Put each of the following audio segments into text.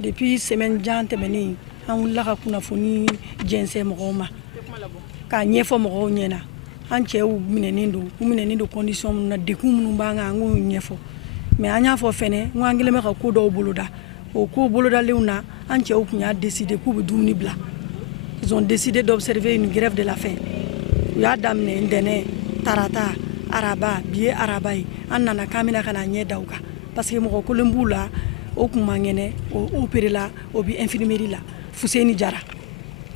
depuis semaine jan tɛmɛnen an wulila ka kunnafoni jɛnsɛn mɔgɔw ma k'a ɲɛfɔ mɔgɔw ɲɛna an cɛw minɛnen don u minɛnen don condition minnu na dekun minnu b'an kan an k'o ɲɛfɔ mais an y'a fɔ fɛnɛ n ko an kɛlen bɛ ka ko dɔw boloda o ko bolodalenw na an cɛw tun y'a décider k'u bɛ dumuni bila ils ont décidé d'observer une grève de la faim u y'a daminɛ ntɛnɛn tarata araba bi ye araba ye an nana k'an bɛna ka na ɲɛ da u kan parce que mɔgɔ kolon b'u la o kun man kɛnɛ o opéré la o bi infirmerie la Fuseni Jara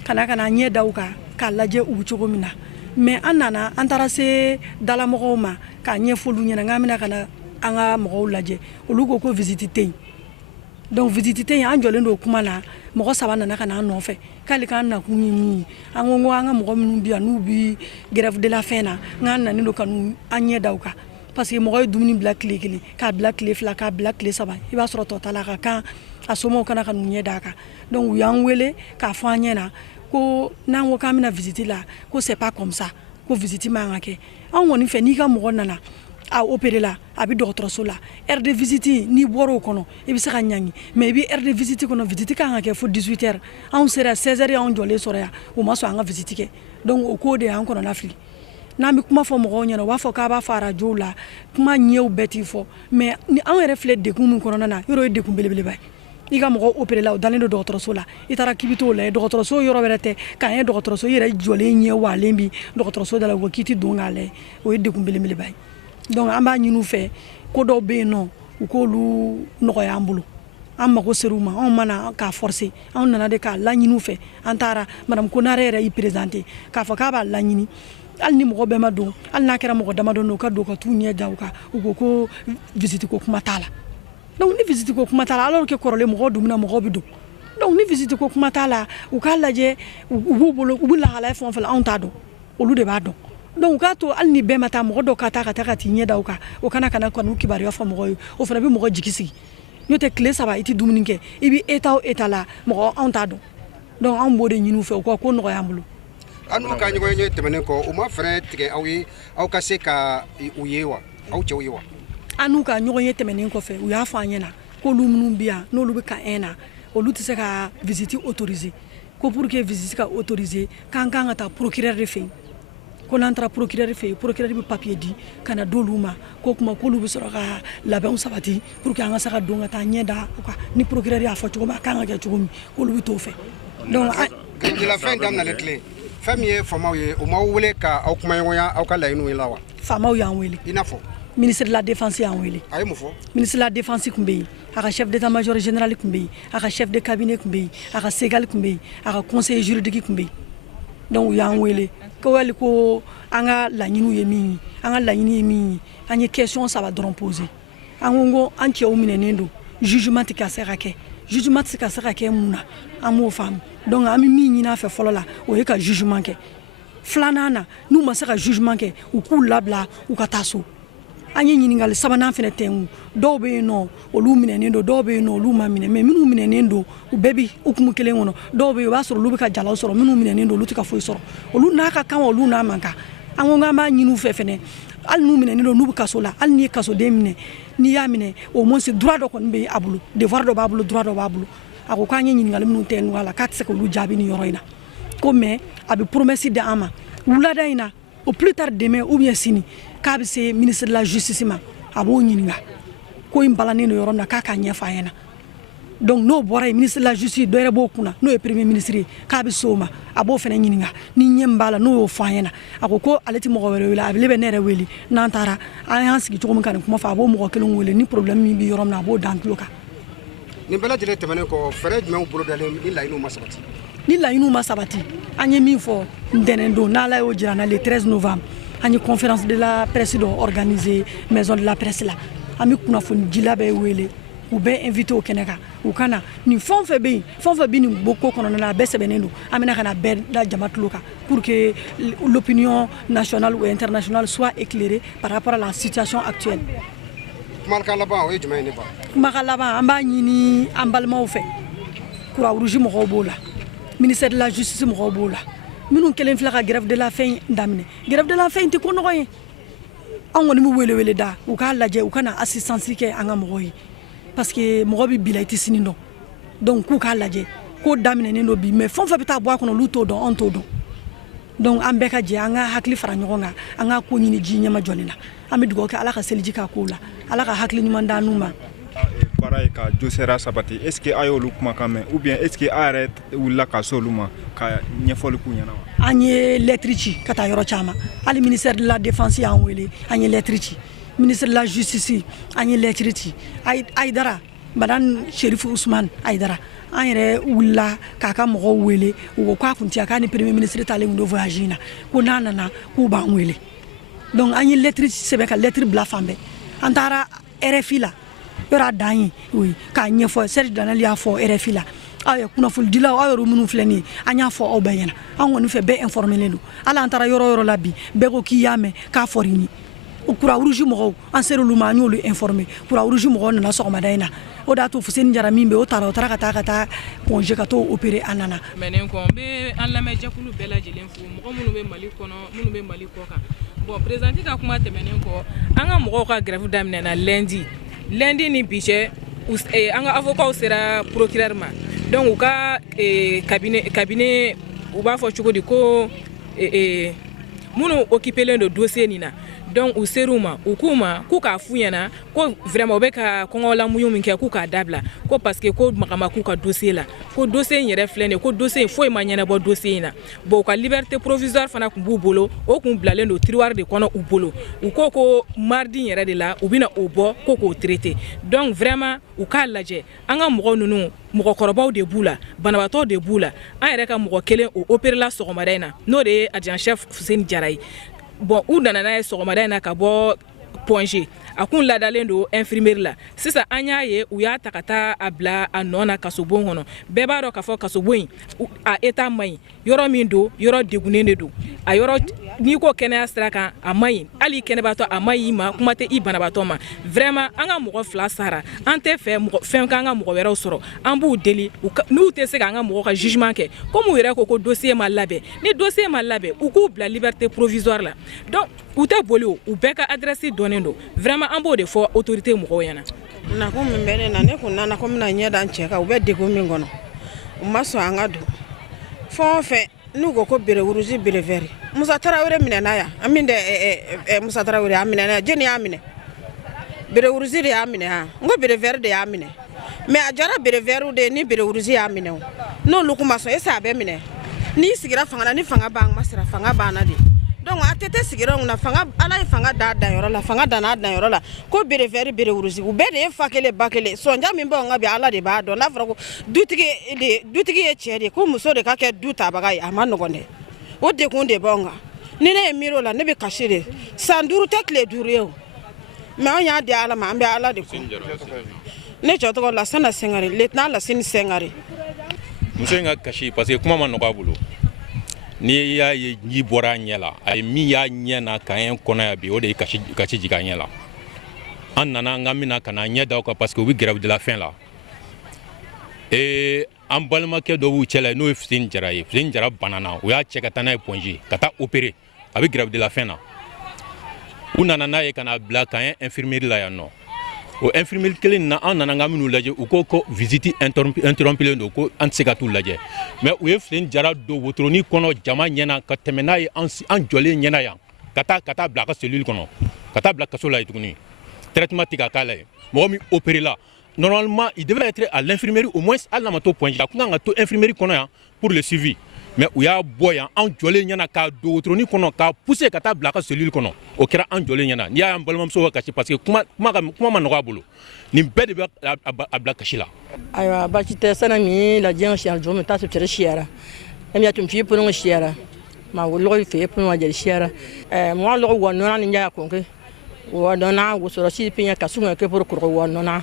kana ɲɛ da u kan k'a lajɛ u bɛ cogo min na mais an nana an taara se dalamɔgɔw ma k'a ɲɛfɔ olu ɲɛna k'an bɛna ka na an ka mɔgɔw lajɛ olu ko visite tɛ yen donc visite tɛ yen an jɔlen don kuma na mɔgɔ saba nana ka na an nɔfɛ k'ale k'an nakun ye min ye an ko an ka mɔgɔ minnu bɛ yan n'u bi grève de la faim na n'an nanen don ka an ɲɛ da u kan parce que mɔgɔ ye dumuni bila tile kelen k'a bila tile fila k'a bila tile saba i b'a sɔrɔ tɔ ta la ka kan a somɔgɔw kana ka n'u ɲɛ da a kan donc u y'an wele k'a fɔ an ɲɛna ko n'an ko k'an bɛna visite la ko c'est pas comme ça ko visite man ka kɛ an kɔni fɛ n'i ka mɔgɔ nana a opéré la a bɛ dɔgɔtɔrɔso la heure de visite n'i bɔra o kɔnɔ i bɛ se ka ɲangi mais i bɛ heure de visite kɔnɔ visite kan ka kɛ fo 18 heures anw sera 16 heures y'anw jɔlen sɔrɔ yan o ma sɔn an ka visite kɛ donc o ko de y'an kɔnɔna fili n'an bɛ kuma fɔ mɔgɔw ɲɛna u b'a fɔ k'a b'a fɔ arajow la kuma ɲɛw bɛɛ t'i fɔ mais ni anw yɛrɛ filɛ dekun min kɔnɔna na yɔrɔ ye dekun belebeleba ye i ka mɔgɔ opéré la o dalen don dɔgɔtɔrɔso la i taara k'i bɛ t'o lajɛ dɔgɔtɔrɔso yɔrɔ wɛrɛ tɛ k'an ye dɔgɔtɔrɔso i yɛrɛ jɔlen ɲɛ walen bi dɔgɔtɔrɔso da la u ko k'i tɛ don k'a lajɛ o ye dekun belebeleba ye donc an b'a ɲini u fɛ ko dɔw bɛ yen nɔ u k'olu nɔgɔya an bolo an mago ser'u ma anw mana k'a forcer anw nana de k'a laɲini u fɛ an taara madame Konare yɛrɛ y'i présenté k'a fɔ k'a b'a laɲini hali ni mɔgɔ bɛɛ ma don hali n'a kɛra mɔgɔ damadɔ u ka don ka t'u ɲɛ da u kan u ko ko visite ko kuma t'a la donc ni visite ko kuma t'a la alors que kɔrɔlen mɔgɔw dun bɛna mɔgɔw bɛ don donc ni visite ko kuma t'a la u k'a lajɛ u b'u bolo u bɛ lahalaya fɛn o fɛn la anw t'a dɔn olu de b'a dɔn donc k'a to hali ni bɛɛ ma taa mɔgɔ dɔ ka taa ka t'i ɲɛ da u kan o kana kɔni kibaruya fɔ mɔgɔ ye o fana bɛ mɔgɔ jigi sigi n'o tɛ tile saba i tɛ dumuni kɛ i bɛ état o état la mɔgɔ anw t'a dɔn donc anw b'o de ɲini u fɛ u ka ko nɔgɔya an bolo. An n'u ka ɲɔgɔnye tɛmɛnen kɔ u ma fɛɛrɛ tigɛ aw ye aw ka se ka u ye wa aw cɛw ye wa. An n'u ka ɲɔgɔnye tɛmɛnen kɔfɛ u y'a fɔ an ɲɛna k'olu minnu bɛ yan n'olu bɛ ka na olu tɛ se ka visite autoriser ko pour que visite ka autoriser k'an kan ka taa procureur de fɛ yen ko n'an taara procureur fɛ yen procureur bɛ papier di ka na d'olu ma ko kuma k'olu bɛ sɔrɔ ka labɛnw sabati pour que an ka se ka don ka taa ɲɛ da u kan ni procureur y'a fɔ cogo min a kan ka kɛ cogo min k'olu bɛ t'o fɛ. donc grève de la faim daminɛlen tile fɛn min ye faamaw ye o m'aw wele ka aw kumaɲɔgɔnya aw ka laɲiniw ye la wa. faamaw y'an wele. I n'a fɔ. ministre de la défense y'an wele. A ye mun fɔ. ministre de la défense tun bɛ yen a ka chef d'état major général tun bɛ yen a ka chef de cabinet tun bɛ yen a ka segal tun bɛ yen a ka conseiller juridique tun bɛ yen donc u y'an wele ko wali ko an ka laɲiniw ye min ye an ka laɲini ye min ye an ye question saba dɔrɔn poser an ko an cɛw minɛnen don jugement tɛ ka se ka kɛ jugement tɛ se ka se ka kɛ mun na an b'o faamu donc an bɛ min ɲini a fɛ fɔlɔ la o ye ka jugement kɛ filanan na n'u ma se ka jugement kɛ u k'u labila u ka taa so an ye ɲininkali sabanan fɛnɛ tɛnku dɔw bɛ yen nɔ olu minɛnen don dɔw bɛ yen nɔ olu ma minɛ mais minnu minɛnen don u bɛɛ bi hukumu kelen kɔnɔ dɔw bɛ yen o b'a sɔrɔ olu bɛ ka jalaw sɔrɔ minnu minɛnen don olu tɛ ka foyi sɔrɔ olu n'a ka kan olu n'a man kan an ko k'an b'a ɲini u fɛ fɛnɛ hali n'u minɛnen don n'u bɛ kaso la hali n'i ye kasoden minɛ n'i y'a minɛ au moins droit dɔ kɔni bɛ a bolo devoir dɔ b'a bolo droit dɔ b'a bolo a ko k'an ye ɲininkali minnu tɛnku a la k'a tɛ se k'olu jaabi ni yɔrɔ in na ko mais a bɛ promesse di an ma wulada in na au plus tard demain ou bien sini k'a bɛ se ministre de la justice ma a b'o ɲininka ko in balannen don yɔrɔ min na k'a k'a ɲɛfɔ an ɲɛna donc n'o bɔra yen ministre de la justice dɔ yɛrɛ b'o kunna n'o ye premier ministre ye k'a bɛ se o ma a b'o fana ɲininka ni ɲɛ min b'a la n'o y'o fɔ an ɲɛna a ko ale tɛ mɔgɔ wɛrɛ wele ale bɛ ne yɛrɛ wele n'an taara an y'an sigi cogo min ka nin kuma fɔ a b'o mɔgɔ kelen wele ni problème min bɛ yɔrɔ min na a b'o dan tulo kan. Nin bɛɛ lajɛlen tɛmɛnen kɔ fɛɛrɛ jumɛnw bolodalen ni laɲiniw ma sabati. Ni laɲiniw ma sabati an ye min fɔ ntɛnɛn don n'Ala y'o jira an na le 13 novembre an ye conférence de la presse dɔ organiser maison de la presse la an bɛ kunnafoni dila bɛɛ wele u bɛɛ invité o kɛnɛ kan u ka na nin fɛn o fɛn bɛ yen fɛn o fɛn bɛ nin ko kɔnɔna na a bɛɛ sɛbɛnnen don an bɛna ka na bɛɛ da jama tulo kan pour que l'opinion nationale ou internationale soit éclairée par rapport à la situation actuelle. Kumakan laban o ye jumɛn ye ne ba. Kumakan laban an b'a ɲini an balimaw fɛ Croix Rouge mɔgɔw b'o la ministère de la justice mɔgɔw b'o la minnu kelen filɛ ka grève de la faim daminɛ grève de la faim tɛ ko nɔgɔ ye an kɔni bɛ wele da u k'a lajɛ u kana assistance kɛ an ka mɔgɔw ye parce que mɔgɔ bɛ bila i tɛ sini dɔn donc k'u k'a lajɛ ko daminɛnen do bi mais fɛn o fɛn bɛ taa bɔ a kɔnɔ olu t'o dɔn anw t'o dɔn donc an bɛɛ ka jɛ an ka hakili fara ɲɔgɔn kan an ka ko ɲini ji ɲɛma jɔlen na an bɛ dugawu kɛ ala ka seliji k'a kow la ala ka hakili ɲuman d'an n'u ma. Baara ye ka dosera sabati est ce que a y'olu kumakan mɛn ou bien est ce que a yɛrɛ wulila ka s'olu ma ka ɲɛfɔli k'u ɲɛna wa. An ye lɛtiri ci ka taa yɔrɔ caman hali ministère de la défense y'an wele an ye lɛtiri ci ministre de la justice an ye lɛtiri ci Aïdara madame Chérif Ousmane Aïdara an yɛrɛ wulila k'a ka mɔgɔw wele u ko k'a kun tɛ k'a ni premier ministre taalen do voyage in na ko n'a nana k'u b'an wele donc an ye lɛtiri sɛbɛn ka lɛtiri bila fan bɛɛ an taara RFI la yɔrɔ a dan ye oui k'a ɲɛfɔ Serge Daniel y'a fɔ RFI la aw ye kunnafonidilaw aw yɛrɛ minnu filɛ nin ye an y'a fɔ aw bɛɛ ɲɛna an kɔni fɛ bɛɛ informelen don hali an taara yɔrɔ yɔrɔ la bi bɛɛ ko k'i y'a mɛn k'a fɔra i ye Kura Rouge mɔgɔw an ser'olu ma an y'olu informer Kura Rouge mɔgɔw nana sɔgɔmada in na o de y'a to Fuseni Jara min bɛ o taara ka taa congé ka t'o opérer a nana. Mɛnen kɔ n bɛ an lamɛnjɛkulu bɛɛ lajɛlen fo mɔgɔ minnu bɛ Mali kɔnɔ minnu bɛ Mali kɔ kan bon présidente ka kuma tɛmɛnen kɔ an ka mɔgɔw ka grève daminɛna lundi ni bi cɛ an ka avocats sera procureur ma donc u ka cabinet u b'a fɔ cogo di ko minnu occupelen do dossier nin na donc u ser'u ma u k'u ma k'u k'a f'u ɲɛna ko vraiment u bɛ ka kɔngɔ lamuɲu min kɛ k'u k'a dabila ko parce que ko magama k'u ka dossier la ko dossier in yɛrɛ filɛ nin ye ko dossier in foyi ma ɲɛnabɔ dossier in na bon u ka liberté provisoire fana tun b'u bolo o tun bilalen do tiroir de kɔnɔ u bolo u ko mardi yɛrɛ de la u bɛna o bɔ ko k'o traiter donc vraiment u k'a lajɛ an ka mɔgɔ ninnu mɔgɔkɔrɔbaw de b'u la banabaatɔ de b'u la an yɛrɛ ka mɔgɔ kelen o opérela sɔgɔmada in na n'o de ye adjoint chef Fuseni Jara ye bon u nana n'a ye sɔgɔmada in na ka bɔ Pongé a kun ladalen do infirmerie la sisan an y'a ye u y'a ta ka taa a bila a nɔ na kasobon kɔnɔ bɛɛ b'a dɔn k'a fɔ kasobon in a état man ɲi yɔrɔ min do yɔrɔ degunnen de do a yɔrɔ n'i ko kɛnɛya sira kan a man ɲi hali kɛnɛbaatɔ a man ɲi i ma kuma tɛ i banabaatɔ ma vraiment an ka mɔgɔ fila sara an tɛ fɛ fɛn k'an ka mɔgɔ wɛrɛw sɔrɔ an b'u deli n'u tɛ se k'an ka mɔgɔ ka jugement kɛ comme u yɛrɛ ko dossier ma labɛn ni dossier ma labɛn u k'u bila liberté provisoire la donc u tɛ boli o u bɛɛ ka adresse dɔnnen do vraiment an b'o de fɔ autorité mɔgɔw ɲɛna. Nakun min bɛ ne na ne kun nana ko n bɛna ɲɛ da n cɛ kan u bɛ degun min kɔnɔ u ma sɔn an ka don fɛn o fɛn n'u ko bere wuruzi bere vɛri Musa Tarawele minɛna yan an min dɛ Musa Tarawele y'a minɛ yan jeni y'a minɛ bere wuruzi de y'a minɛ yan n ko bere vɛri de y'a minɛ mais a jara bere vɛriw de ni bere wuruzi y'a minɛ o n'olu kun ma sɔn est-ce que a bɛ minɛ n'i sigira fanga la ni fanga b'an ma sira fanga banna de donc a tɛ sigira na fanga ala ye fanga da danyɔrɔ la fanga dan'a danyɔrɔ la ko bere vɛri bere wuruzi u bɛɛ de ye fa kelen ba kelen sɔnja min b'anw ka bi ala de b'a dɔn n'a fɔra ko dutigi ye cɛ de ko muso de ka kɛ du tabaga ye a ma nɔgɔn dɛ o dekun de b'anw kan ni ne ye miiri o la ne bɛ kasi de san 5 tɛ tile 5 ye o mais anw y'a di ala ma an bɛ ala de ko ne cɛ tɔgɔ Lasana Sengare lieutenant Lasini Sengare. Muso in ka kasi parce que kuma ma nɔgɔ a bolo n'i y'a ye n'i bɔra a ɲɛ la a ye min y'a ɲɛ na k'an ye kɔnɔ yan bi o de ye kasi jigin a ɲɛ la an nana an ka mina ka na ɲɛ da o kan parce que u bɛ grève de la faim la an balimakɛ dɔ b'u cɛ la n'o ye Fuseni Jara ye Fuseni Jara banana u y'a cɛ ka taa n'a ye Pongé ka taa opérer a bɛ grève de la faim na u nana n'a ye ka na bila k'an ye infirmerie la yan nɔ o infirmerie kelen na an nana an ka minnu lajɛ u ko visite interrompue don ko an tɛ se ka t'u lajɛ mais u ye Fuseni Jara don wotoroni kɔnɔ jama ɲɛna ka tɛmɛ n'a ye an jɔlen ɲɛna yan ka taa bila a ka cellule kɔnɔ ka taa bila kaso la yen tuguni traitement tɛ ka k'a la yen mɔgɔ min opéré la normalement il devrait être à l'infirmerie au moins hali n'a ma to Pongé a kun kan ka to infirmerie kɔnɔ yan pour le suivi mais u y'a bɔ yan an jɔlen ɲɛna k'a don wotoroni kɔnɔ k'a pousser ka taa bila a ka cellule kɔnɔ o kɛra an jɔlen ɲɛna n'i y'a ye an balimamuso ka kasi parce que kuma ma nɔgɔ a bolo nin bɛɛ de bɛ a bila kasi la. Ayiwa baasi tɛ sani min lajɛ siyɛn jɔn min taa sɔrɔ siyɛra e mi tun fi pɔnɔ siyɛra ma wo lɔgɔ fɛ pɔnɔ jɛli siyɛra mɔgɔ lɔgɔ wɔ nɔna ni ja kɔnkɛ wɔ nɔna wo sɔrɔ si pinya ka sunga ke por kɔrɔ wɔ nɔna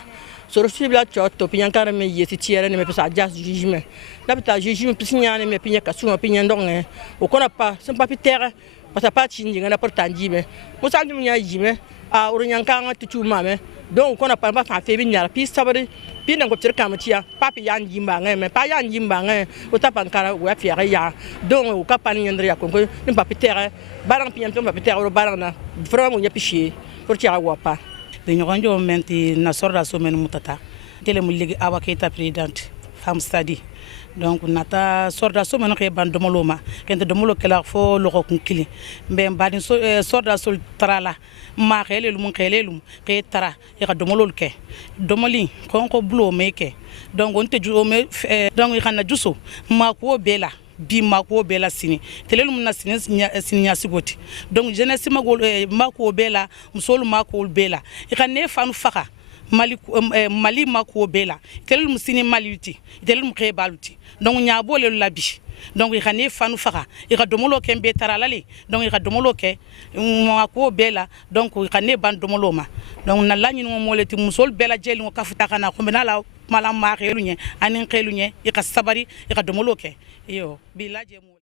sɔrɔ si bila cɔ to pinya kare me yeti tiyɛrɛ ne me pesa jas jugement la bita jugement pinya ne me pinya ka sunga pinya ndɔngɛ o kɔna pa sem pa pitɛrɛ pasa pa chinji ngana por tanjime musa dum nya jime a urunya kanga tuchu mame donc kɔna pa pa fa fe bi nyara pi sabari pi nango tir kamatia papi yan jimba ngɛ me pa yan jimba ngɛ o ta pankara o ya fiare ya donc o ka pa ni ndre ya konko ni pa pitɛrɛ barang pinya pa pitɛrɛ o barang na vraiment nya piché pour tia wa pa de ɲɔgɔn jɔ mɛnti na sɔrɔ da so mɛn mutata tele mu ligi Awa Keita présidente femme study donc nata sorda so man ke ban domolo ma kente domolo kala fo loko kun kili be mbadi sorda sol trala ma khele lum ke tara e ka domolo ke domoli ko bulo meke donc on te ju me donc i kana juso ma ko bela bi mako bela sini telelum na sini sinya sigoti donc jeunesse mako bela musolu mako bela i kana fanu faka mali mako bela telelum sini maliti telelum ke baluti donc nya bole labi donc i kana fanu faka i ka domolo ke be taralale donc i ka domolo ke mako bela donc i kana ban domolo ma donc na lanyi no moleti musol bela jeli ko kafuta kana ko benala malam ma xelu ñe anin xelu ñe i ka sabari i ka domolo ke yo bi laje mo